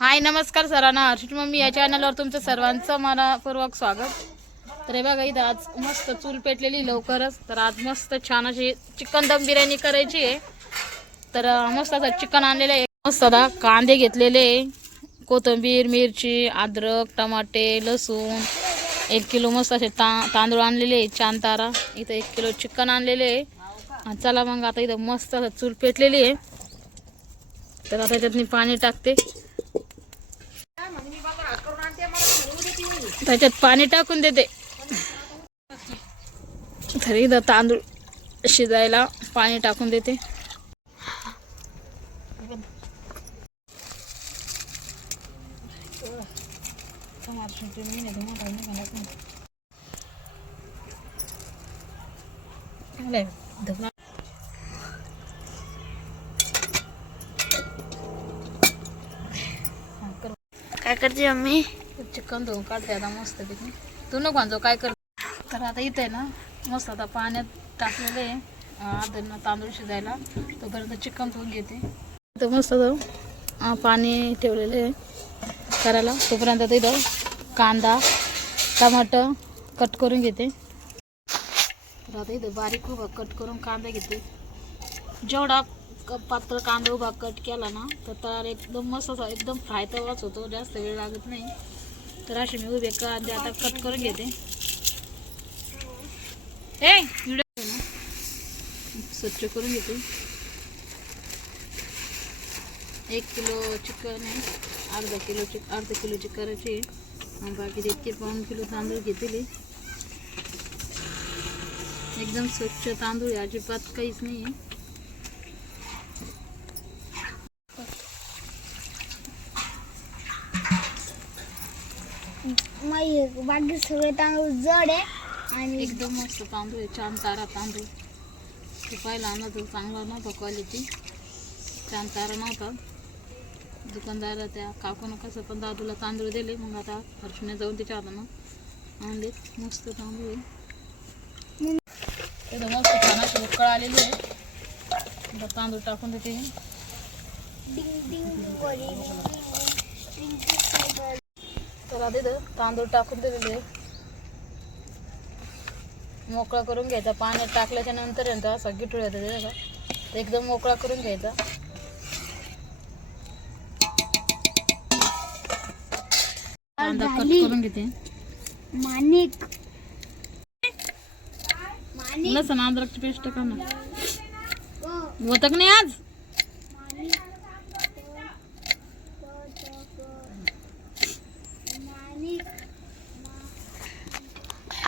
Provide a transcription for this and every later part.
हाय नमस्कार सरांना. हर्षित मम्मी या चॅनलवर तुमचं सर्वांचं मनापूर्वक स्वागत. तर हे बघा इथं आज मस्त चूल पेटलेली लवकरच. तर आज मस्त छान अशी चिकन दम बिर्याणी करायची आहे. तर मस्त असं चिकन आणलेलं आहे. मस्त आता कांदे घेतलेले कोथिंबीर मिरची अद्रक टमाटे लसूण. एक किलो मस्त असे ता तांदूळ आणलेले आहे छान तारा इथं एक किलो चिकन आणलेले आहे. चला मग आता इथं मस्त असं चूल पेटलेली आहे. तर आता त्याच्यात मी पाणी टाकते. त्याच्यात पाणी टाकून देते. तर इथं तांदूळ शिजायला पाणी टाकून देते काय करते मम्मी चिकन धुवून काढते आता मस्त पैकी तू नको आणतो काय कर. तर आता इथे ना मस्त आता पाण्यात टाकलेलं आहे आदरनं तांदूळ शिजायला. तोपर्यंत चिकन धुवून घेते. तर मस्त जाऊ पाणी ठेवलेलं आहे करायला. तोपर्यंत आता इथं कांदा टमाटर कट करून घेते. तर आता इथं बारीक उभा कट करून कांदा घेते. जेवढा क- पातळ कांदा उभा कट केला ना तर तर एकदम मस्त असा एकदम फ्राय तवाच होतो जास्त वेळ लागत नाही. तर असे मी उभे कांदे आता कट करून घेते. ए व्हिडिओ ना. स्वच्छ करून घेते. एक किलो चिकन आहे अर्धा किलो चिक अर्धा किलो चिकनाची आहे. आणि बाकी इतके पाऊन किलो तांदूळ घेतले एकदम स्वच्छ तांदूळ आहे अजिबात काहीच नाही आहे. माझे बाकी सगळे तांदूळ जड आहे आणि एकदम मस्त तांदूळ आहे छान तारा तांदूळ ते पाहिला आणला चांगला नव्हता क्वालिटी छान तारा नव्हता दुकानदार त्या काकूनं कसं पण दादूला तांदूळ दिले मग आता हर्षूने जाऊन तिच्या हातानं आणले मस्त तांदूळ आहे एकदम मस्त छान उकळ आलेली आहे तांदूळ टाकून देते तर आधी तांदूळ टाकून दिलेले. मोकळा करून घ्यायचा. पाण्यात टाकल्याच्या नंतर ना असा गिठूळ येतं ते का? तर एकदम मोकळा करून घ्यायचा. कांदा कट. करून घेते. माणिक. लसण अद्रकची पेस्ट का ना. व होतं का नाही आज माणिक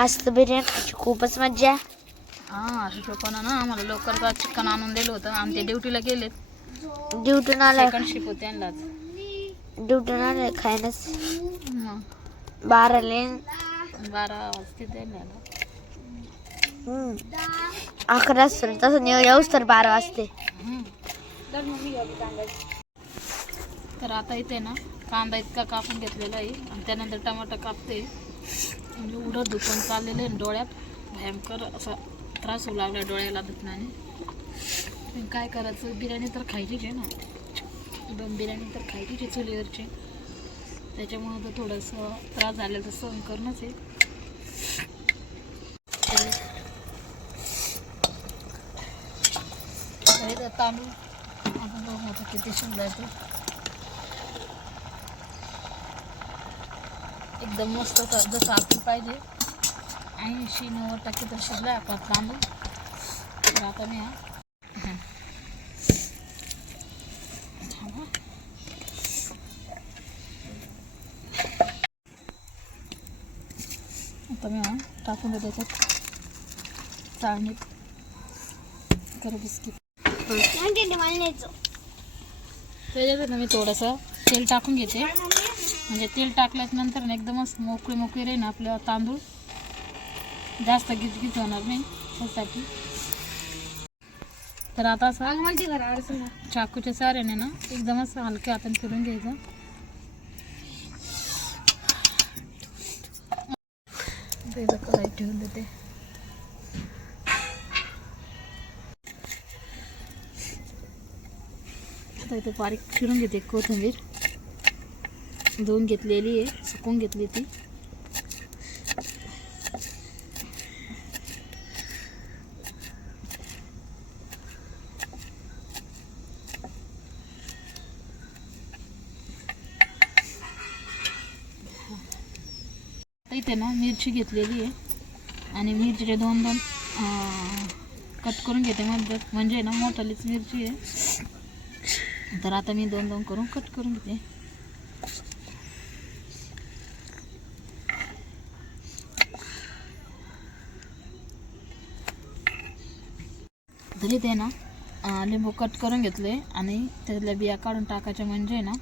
आज तर बिर्याणी खूपच मजा हा शिकवणं ना आम्हाला लवकर चिकन आणून दिलं होतं. आणि ते ड्युटीला गेलेत. ड्युटून आला सेकंड शिप होते त्यांनाच ड्युटून खायनच मग? बारा लेन बारा वाजते त्यांना अकरा असतं तसं येऊस तर बारा वाजते. तर आता इथे ना कांदा इतका कापून घेतलेला आहे. आणि त्यानंतर टमाटर कापते. म्हणजे एवढं दुखून चाललेलं आहे डोळ्यात. भयंकर असा त्रास होऊ लागला डोळ्याला दुखण्याने. पण काय करायचं? बिर्याणी तर खायचीच आहे ना. दोन बिर्याणी तर खायचीच आहे चुलीवरची. त्याच्यामुळं तर थोडंसं त्रास झालेला तर सहन करणंच आहे तर- तांदूळ आपण बघू आता किती शिजलाय एकदम मस्त जसं आपण पाहिजे. ऐंशी नव्वद टक्के तर शिजला आपला तांदूळ. तर आता मी हा. आता मी टाकून देते त्याच्यात चाळणीत. कर बिस्किट. त्याच्यात मी थोडंसं तेल टाकून घेते. म्हणजे तेल टाकल्याच्या नंतर ना एकदमच मोकळी मोकळी राहील आपलं तांदूळ. जास्त गिजगिज होणार नाही त्यासाठी. तर आता असं चाकूच्या साऱ्याने ना एकदमच हलक्या हाताने फिरून घ्यायचं. ठेवून देते. बारीक चिरून घेते कोथिंबीर. धुवून घेतलेली आहे, सुकून घेतली ती. ना दोन दोन कट करून घेते ना मिरची आहे. तर आता मी दोन दोन करून कट करून घेते. तरी ते ना. लिंबू कट करून घेतले आणि त्यातल्या बिया काढून टाकायच्या म्हणजे ना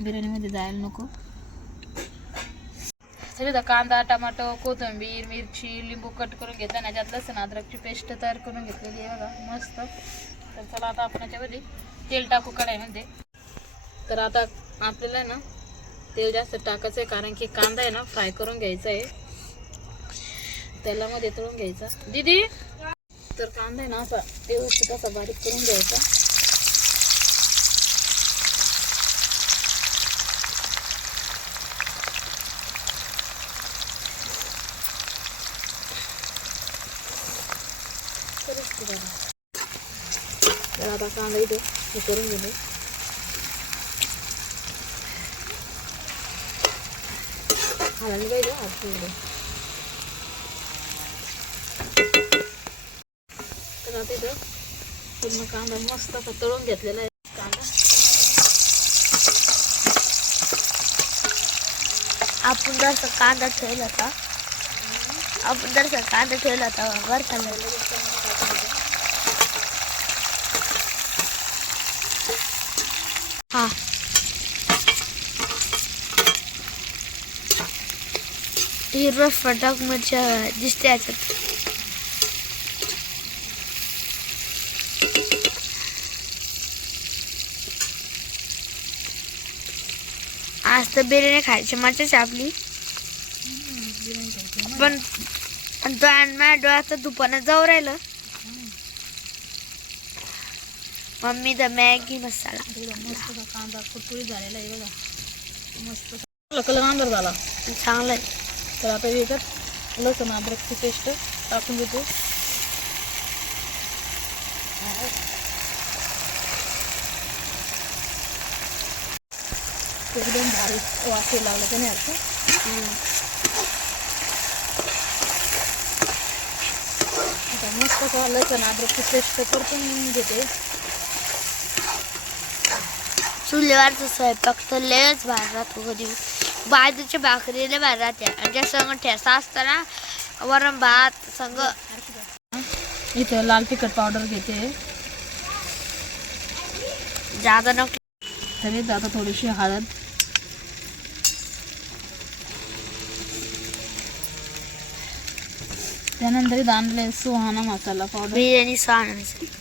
बिर्याणीमध्ये जायला नको. तरी तर कांदा टमाटो कोथिंबीर मिरची लिंबू कट करून घेतला आणि त्यात लसूण अद्रकची पेस्ट तयार करून घेतलेली आहे बघा मस्त. तर चला आता आपण याच्यामध्ये तेल टाकू कढाईमध्ये. तर आता आपल्याला आहे ना तेल जास्त टाकायचं आहे कारण की कांदा आहे ना फ्राय करून घ्यायचा आहे. तेलामध्ये तळून घ्यायचा. दीदी! तर कांदा आहे ना असा व्यवस्थित असा बारीक करून घ्यायचा. तर आता कांदा इथे हे करून घेते. हालायला पाहिजे आपल्याला तर पूर्ण कांदा मस्त असा तळून घेतलेला आहे. कांदा. आपण जर कांदा ठेवला होता. आपण जर कांदा ठेवला होता वर खाल्ला हा. हिरवा फटाक मजा दिसते याच्यात. आज तर बिर्याणी खायची मजाच आपली. पण पण तो आणि माझ्या डोळ्यात दुपारनं जाऊ राहिलं. मम्मी द मॅगी मसाला. मस्त. असा कांदा कुरकुरीत झालेला आहे बघा मस्त कलर आंबर झाला चांगलं आहे तर आता याच्यात लसूण अद्रकची पेस्ट टाकून देतो. एकदम भारी वास लागला त्याने अर्थ आता मस्त लसूण अद्रकची पेस्ट परतून घेते. चुलीवरचा स्वयंपाक तर लयच बाहेर राहतो कधी बाजूच्या भाकरीला बाहेर राहते. आणि त्या संग ठेसा असताना वरण भात संग इथं लाल तिखट पावडर घेते. जादा नको. तरी आता थोडीशी हळद त्यानंतर इथं आणले सुहाना मसाला पावडर बिर्याणी सांग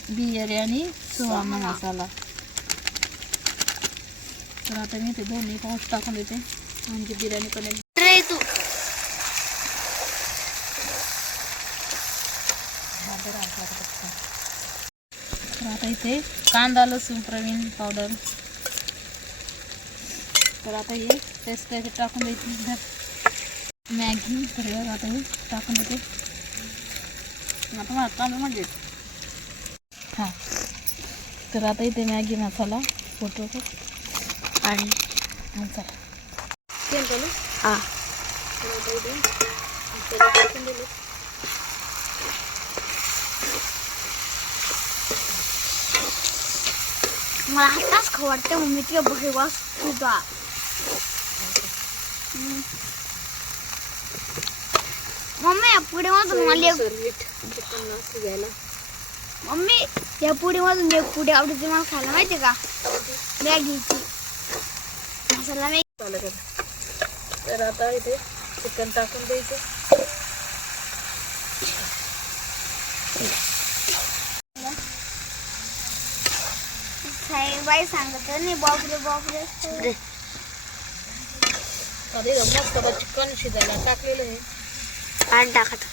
बिर्याणी आणि सुहाना मसाला. तर आता मी ते दोन्ही पाऊस टाकून देते. म्हणजे बिर्याणी पण तू. तर आता इथे कांदा लसूण प्रवीण पावडर तर आता हे पेस्ट त्याच्यात टाकून द्यायची मॅगी तर आता हे टाकून देते. आता कांदा म्हणजे. हां. तर आता इथे मॅगी मसाला फोटो आणि मसाला तेल हा. मला आताच खवडते मम्मी तुझ्या बहिवास तुझा मम्मी पुढे मला मम्मी या पुढे मधून एक पुढे आवडते मला खायला माहिती का? मॅगीची मसाला मॅगी? तर आता इथे चिकन टाकून द्यायचं. बाई सांगत नाही बापरे बापरे. मस्त चिकन शिजायला टाकलेलं आहे. पाणी टाकत.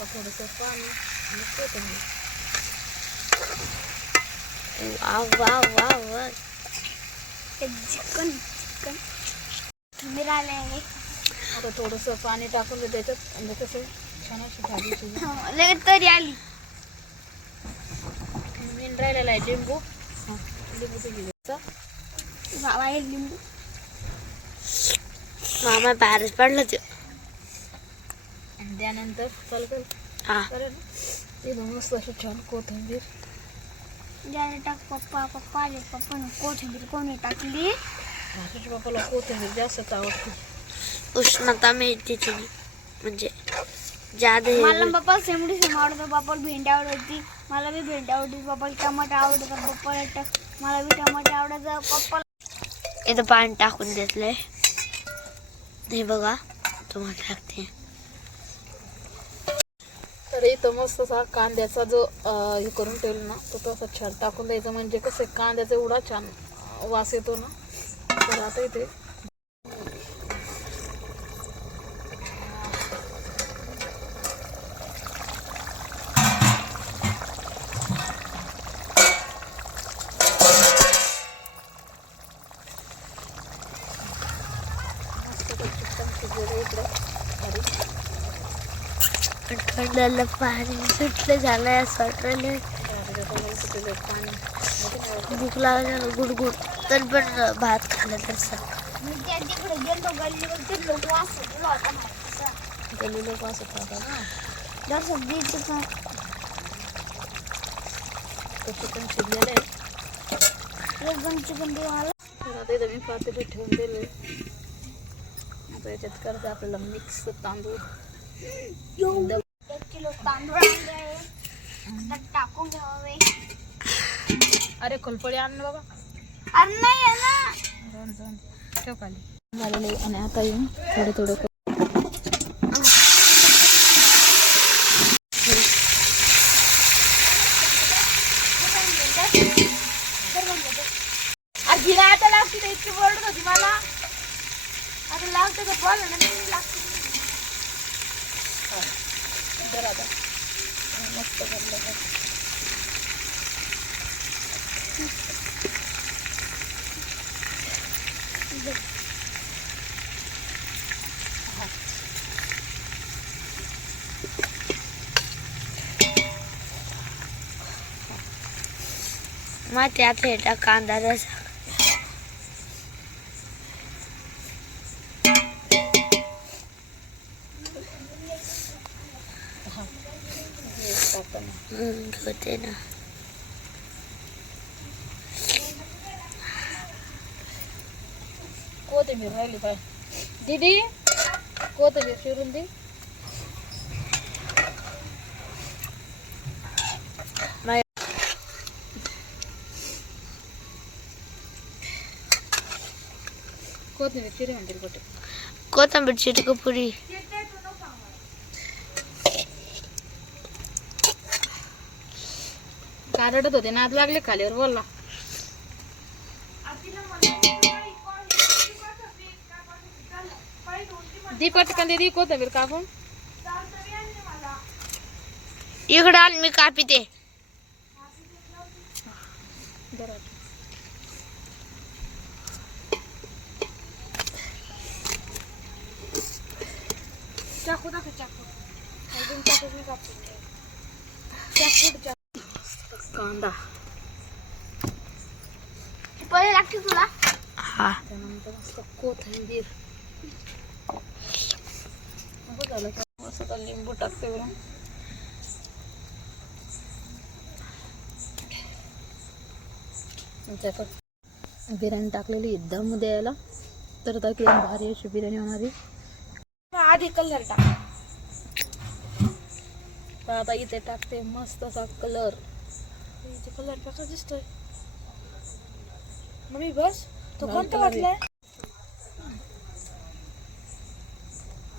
थोडंसं पाणी. आणि कोथिंबीर. वा वा वा वा चिकन। पटकन मिळाले आता थोडंसं पाणी टाकून त्याच्यात म्हणजे कसं छान अशी भाजी तुझी लगेच तरी आली मेन राहिलेला आहे लिंबू लिंबू घ्यायचा बाबा लिंबू मामा बाहेरच पडलं ते त्यानंतर हा। करेल एकदम मस्त अशी छान कोथिंबीर ज्याने टाक पप्पा पप्पा आले पप्पा कोथिंबीर कोणी टाकली भाजीच्या बापाला कोथिंबीर जास्तच आवडते उष्णता मिळते तिने म्हणजे जादा मला पप्पा सेमडी सेम आवडतं पप्पाला भेंडी आवडती मला बी भेंडी आवडती पप्पाला टमाटर आवडतं पप्पाला ट- मला बी टमाटर आवडायचं पप्पाला इथं पाणी टाकून घेतलंय हे बघा तुम्हाला टाकते तर इथं मस्त असा कांद्याचा जो हे करून ठेवलं ना तो तसा छान टाकून द्यायचा. म्हणजे कसं आहे, कांद्याचा एवढा छान वास येतो ना. तर आता इथे मस्त पैकी चिकन शिजलेलं इकडे भारी. थंडाला पाणी सुटलं झालंय असं वाटलं. भूक लागली गुडगुड तर पण भात खाल्लं तर गल्ली लोक असं. चिकन शिजलेलं आहे एकदम चिकन दे मला तर आता इथं मी पातेली ठेवून दिले. आता याच्यात करते आपल्याला मिक्स तांदूळ. किलो तांदूळ आणले आहे आता टाकून घ्यावे अरे खोलपडी आण बाबा। अरे नाही आहे ना। जाऊन जाऊन ठेव खाली। झालेले आणि आता येऊन थोडे थोडे करून अरे गिरा आता लागते तर इतकी बोलत होती मला आता लागते तर बोल ना नाही लागते जरा आता मस्त भरलं आहे. मग त्यात हे कांदा रसा. घेते ना. कोथिंबीर राहिली पाय. दीदी कोथिंबीर चिरून दे. कोथिंबीर चिरी म्हणतील कुठे? कोथंबीर चिटक पुरी काढत होते नाद लागले खालीवर बोलला दी पटकन दीदी कोथिंबीर कापून. इकडे आल मी कापी ते जरा. चाकू दाखव चाकू अजून चाकू मी कापतो कांदा पहिले लागते तुला हा त्यानंतर मस्त कोथिंबीर नको झालं का मस्त लिंबू टाकते बरं बिर्याणी टाकलेली एकदम द्यायला तर आता किती भारी अशी बिर्याणी होणारी आधी कलर टाक. आता इथे टाकते मस्त असा कलर. कलर कसा दिसतोय. मम्मी बस. तो कोणता. वाटलाय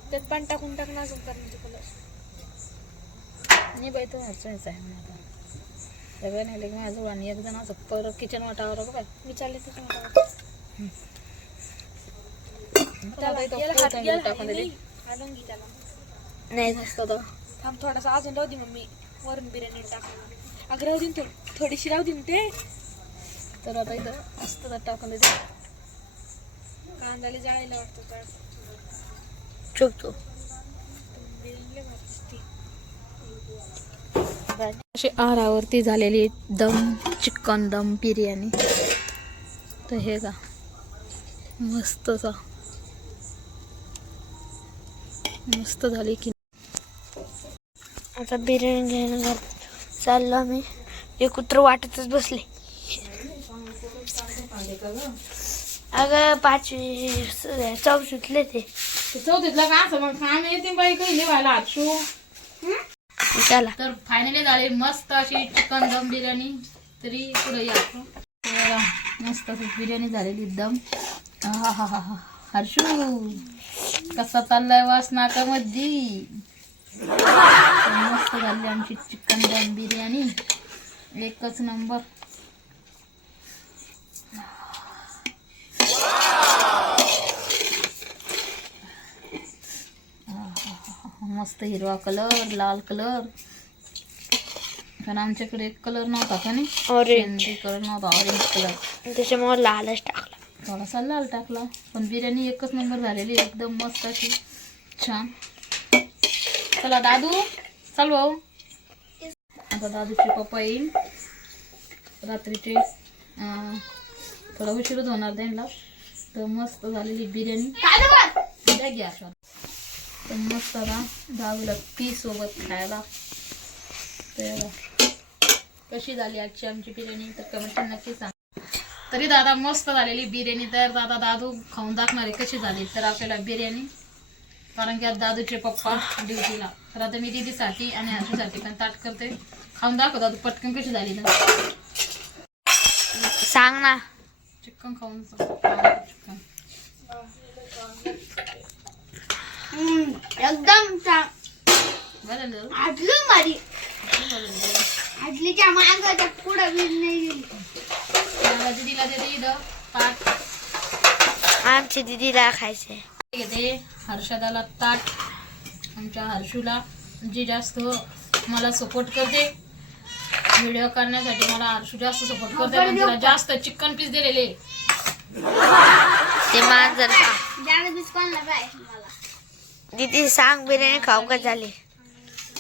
त्यात पाणी टाकून टाकणं अजून करण्याचे कलर नाही बाई तो हरचायचा आहे मला आता. सगळं नाही की माझ्याजवळ आणि एक जण असं परत किचन वाटावर बाय मी चालले इथं टाकून दिली घे त्याला. नाही मस्त आता थांब थोडासा अजून राहू दे मम्मी. वरून बिर्याणी टाकायला अगं राहू दे ना थोडी थोडीशी राहू दे ना ते. तर आता इथं मस्त तर टाकून देते. चुकतो. अशी आरावरती झालेली दम चिकन दम बिर्याणी. तर हे का मस्तचा मस्त झाली की आता बिर्याणी घ्यायला चाललो आम्ही. एक कुत्र वाटतच बसले. अगं पाचवी सुटले ते. चौथीतला का असं? मग खाणं येते बाई काही लिवायला आठशू. चला. तर फायनली झाली मस्त अशी चिकन दम बिर्याणी. तरी पुढे या मस्त अशी बिर्याणी झालेली दम हा हा हा हा. हर्षू कसा चाललाय वास तर मस्त झाली आमची चिकन दम बिर्याणी. एकच नंबर. मस्त हिरवा कलर लाल कलर. पण आमच्याकडे एक कलर नव्हता का नाही? ऑरेंज कलर नव्हता ऑरेंज कलर. त्याच्यामुळे लालच टाकला. थोडासा लाल टाकला. पण बिर्याणी एकच नंबर झालेली एकदम मस्त अशी. छान. चला दादू. चाल भाऊ. आता दादूचे पप्पा येईल. रात्रीचे थोडा उशीरच होणार त्यांना. तर मस्त झालेली बिर्याणी. द्या घ्या तर मस्त आता दादूला पी सोबत खायला तर कशी झाली आजची आमची बिर्याणी? तर कमेंट नक्की सांग. तरी दादा मस्त झालेली बिर्याणी. तर दादा दादू खाऊन दाखणार आहे कशी झाली. तर आपल्याला बिर्याणी कारण की आज दादूचे पप्पा ड्युटीला. तर आता मी दीदीसाठी आणि हर्षूसाठी पण ताट करते. खाऊन दाखव दादू पटकन कशी झाली तर सांग ना. चिकन खाऊन चिकन. एकदम बरं ना? आटली मारी आटलीच्या मागाच्या पुढं वीज नाही गेली. दीदीला देते इथं. ताट. आमची दीदीला खायचंय घेते हर्षदाला ताट. आमच्या हर्षूला. जी जास्त मला सपोर्ट करते. व्हिडिओ करण्यासाठी मला हर्षू जास्त सपोर्ट करते तिला जास्त चिकन पीस दिलेले. ते मांजर दीदी सांग बिर्याणी खाऊ का झाली?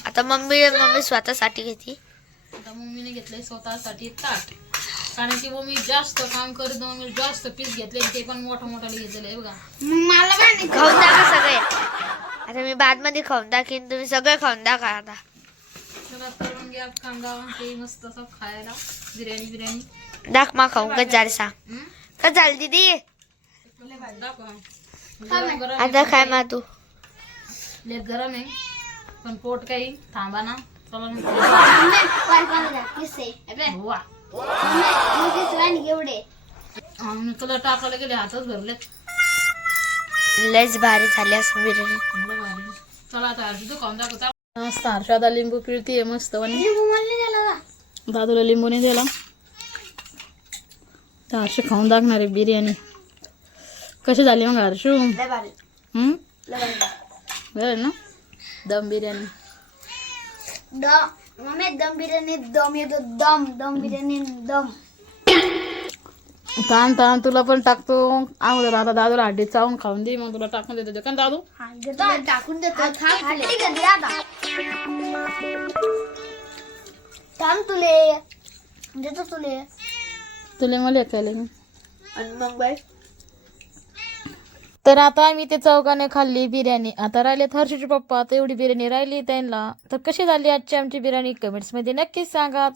आता मम्मी मम्मी स्वतःसाठी घेते. आता मम्मीने घेतले स्वतःसाठी ताट. कारण की मम्मी जास्त काम करत मम्मी जास्त पीस घेतले ते पण मोठं मोठाले घेतलेले आहे बघा. मला खाऊन दाखवा सगळे. आता मी बादमध्ये खाऊन दाखीन तुम्ही सगळे खाऊन दाखवा आता. कांदा ते मस्त असं खायला. बिर्याणी बिर्याणी. दाख मा खाऊन कच झालं सांग हम्म? कच झालं दीदी? दाखवा. गरम गरम आहे. आता काय मा तू. लय गरम आहे. पण पोट काही थांबा ना. चला मग. वा आणि तुला टाकायला गेले हातच भरले लयच भारी झाली असं बिर्याणी भारी. चला आता तू खाऊन दाखव चला. मस्त हर्षादा लिंबू पिळतीये मस्त आणि दादूला लिंबू नाही दिला तर हर्ष खाऊन दाखणार आहे बिर्याणी कशी झाली मग हर्षू हम्म बरं ना दम बिर्याणी मम्मी दम बिर्याणी दम येतो दम दम बिर्याणी दम ताण ताण तुला पण टाकतो. अगोदर आता दादूला हड्डी चावून खाऊन दे मग तुला टाकून देतो. का दादू? टाकून देतो. थांब तुले. देतो तुले. तुला मला खायला मी. आणि मग बाय तर आता आम्ही ते चौकाने खाल्ली बिर्याणी. आता राहिले हर्षूचे पप्पा. आता एवढी बिर्याणी राहिली त्यांना. तर कशी झाली आजची आमची बिर्याणी? कमेंट्समध्ये नक्कीच सांगा.